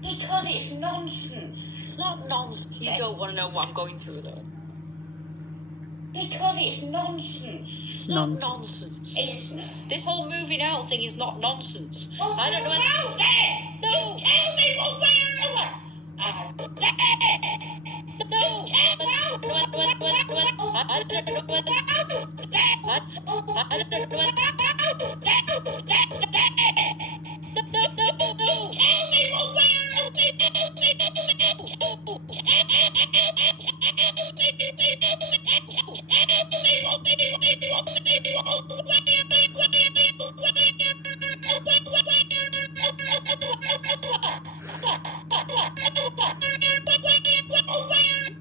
Because it's nonsense. It's not nonsense. You don't want to know what I'm going through, though. Because it's nonsense. It's not nonsense. It's not. This whole moving out thing is not nonsense. Well, I don't know. out there. No. Just tell me what where out there. No.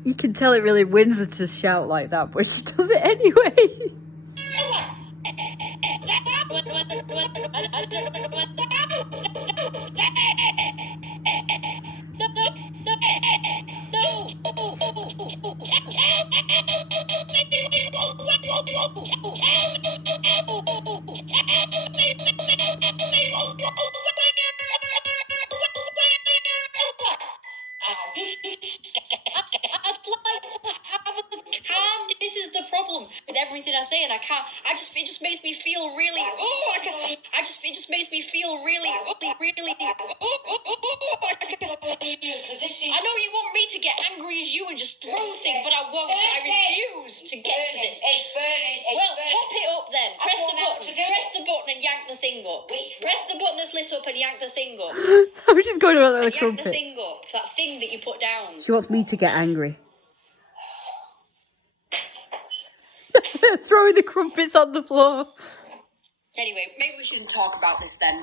You can tell it really wins her to shout like that, but she does it anyway. This is the problem with everything I say, and I can't. It just makes me feel really. It just makes me feel really. I know you want me to get angry as you and just throw things, but I won't. I refuse to get to this. It's burning. Well, hop it up then. Press the button. Press the button and yank the thing up. Press the button that's lit up and yank the thing up. I'm just going about the Yank the crumpets. thing up. That thing that you put down. She wants me to get angry. Throwing the crumpets on the floor. Anyway, maybe we shouldn't talk about this then.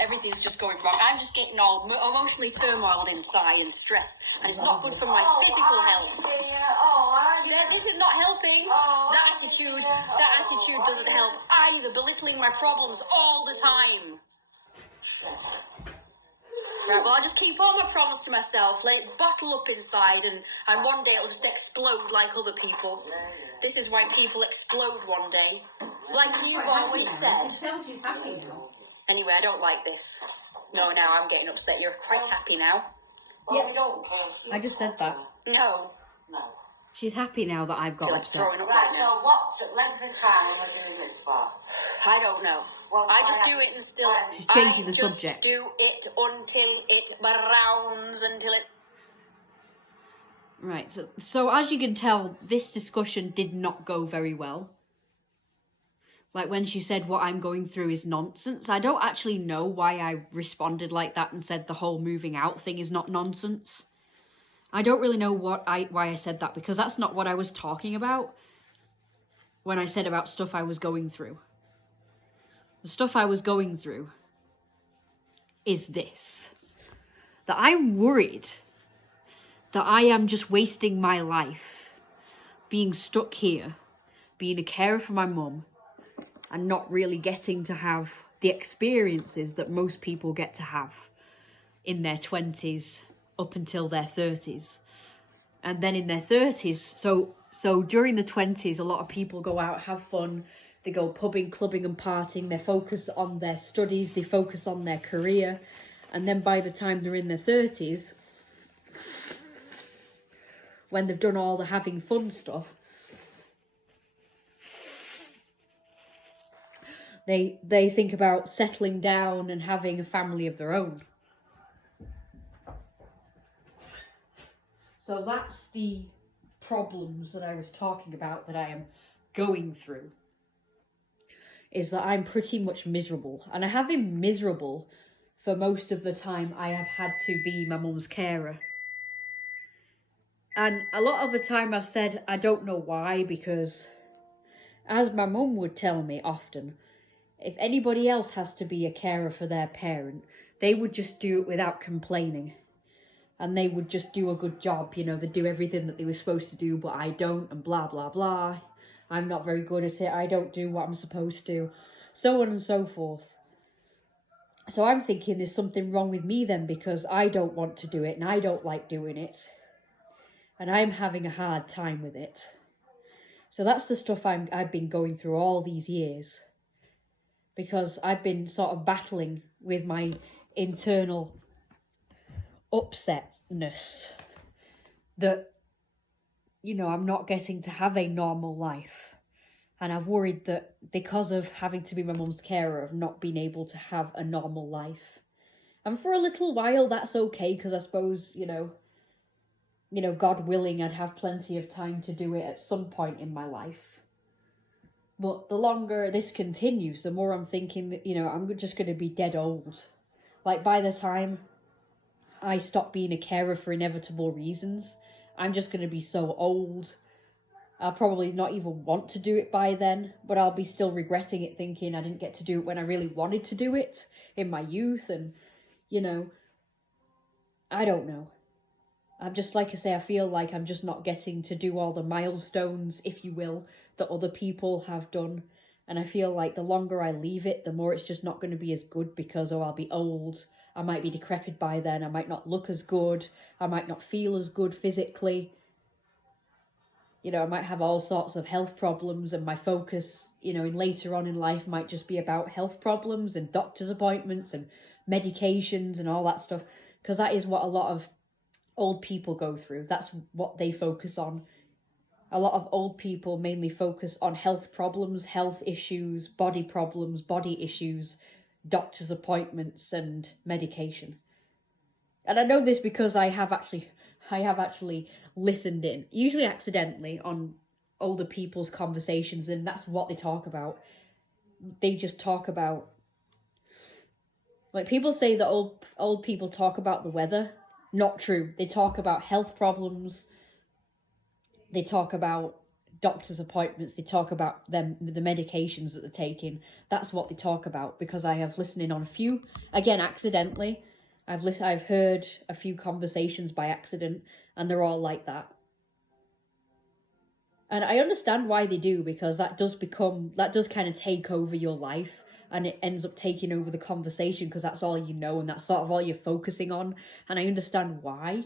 Everything's just going wrong. I'm just getting all emotionally turmoiled inside and stressed, and it's not good for my physical health. This is not helping. That attitude doesn't help either. Belittling my problems all the time. Right, well, I just keep all my problems to myself, let it bottle up inside, and one day it'll just explode like other people. This is why people explode one day. Like you've always said. Tell she's happy now. Anyway, I don't like this. No, now I'm getting upset. You're quite happy now. Yeah, I just said that. No. She's happy now that I've got Feel like upset. throwing up right now. So what length of time am I doing this for? I don't know. I just do it and still. She's changing the I just subject. do it until it browns, until it. Right, so as you can tell, this discussion did not go very well. Like when she said what I'm going through is nonsense. I don't actually know why I responded like that and said the whole moving out thing is not nonsense. I don't really know why I said that, because that's not what I was talking about when I said about stuff I was going through. The stuff I was going through is this. That I'm worried that I am just wasting my life being stuck here, being a carer for my mum, and not really getting to have the experiences that most people get to have in their 20s up until their 30s. And then in their 30s, so during the 20s, a lot of people go out, have fun, they go pubbing, clubbing and partying, they focus on their studies, they focus on their career, and then by the time they're in their 30s, when they've done all the having fun stuff, they think about settling down and having a family of their own. So that's the problems that I was talking about that I am going through. Is that I'm pretty much miserable. And I have been miserable for most of the time I have had to be my mum's carer. And a lot of the time I've said I don't know why, because as my mum would tell me often, if anybody else has to be a carer for their parent, they would just do it without complaining. And they would just do a good job, you know, they'd do everything that they were supposed to do, but I don't, and blah, blah, blah. I'm not very good at it, I don't do what I'm supposed to, so on and so forth. So I'm thinking there's something wrong with me then, because I don't want to do it, and I don't like doing it. And I'm having a hard time with it. So that's the stuff I've been going through all these years. Because I've been sort of battling with my internal upsetness that, you know, I'm not getting to have a normal life. And I've worried that because of having to be my mum's carer, I've not been able to have a normal life. And for a little while, that's okay, because I suppose, you know, God willing, I'd have plenty of time to do it at some point in my life. But the longer this continues, the more I'm thinking that, you know, I'm just going to be dead old. Like, by the time I stop being a carer for inevitable reasons, I'm just going to be so old. I'll probably not even want to do it by then, but I'll be still regretting it, thinking I didn't get to do it when I really wanted to do it in my youth. And, you know, I don't know. I'm just, like I say, I feel like I'm just not getting to do all the milestones, if you will, that other people have done. And I feel like the longer I leave it, the more it's just not going to be as good, because, oh, I'll be old. I might be decrepit by then. I might not look as good. I might not feel as good physically. You know, I might have all sorts of health problems, and my focus, you know, in later on in life might just be about health problems and doctor's appointments and medications and all that stuff, because that is what a lot of old people go through. That's what they focus on. A lot of old people mainly focus on health problems, health issues, body problems, body issues, doctor's appointments and medication. And I know this because I have actually listened in, usually accidentally, on older people's conversations, and that's what they talk about. They just talk about, like, people say that old people talk about the weather. Not true. They talk about health problems. They talk about doctor's appointments. They talk about the medications that they're taking. That's what they talk about, because I have listened in on a few, again, accidentally. I've heard a few conversations by accident, and they're all like that. And I understand why they do, because that does kind of take over your life, and it ends up taking over the conversation, because that's all you know, and that's sort of all you're focusing on. And I understand why.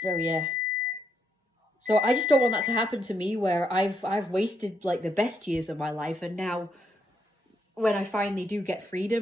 So yeah. So I just don't want that to happen to me, where I've wasted, like, the best years of my life, and now when I finally do get freedom,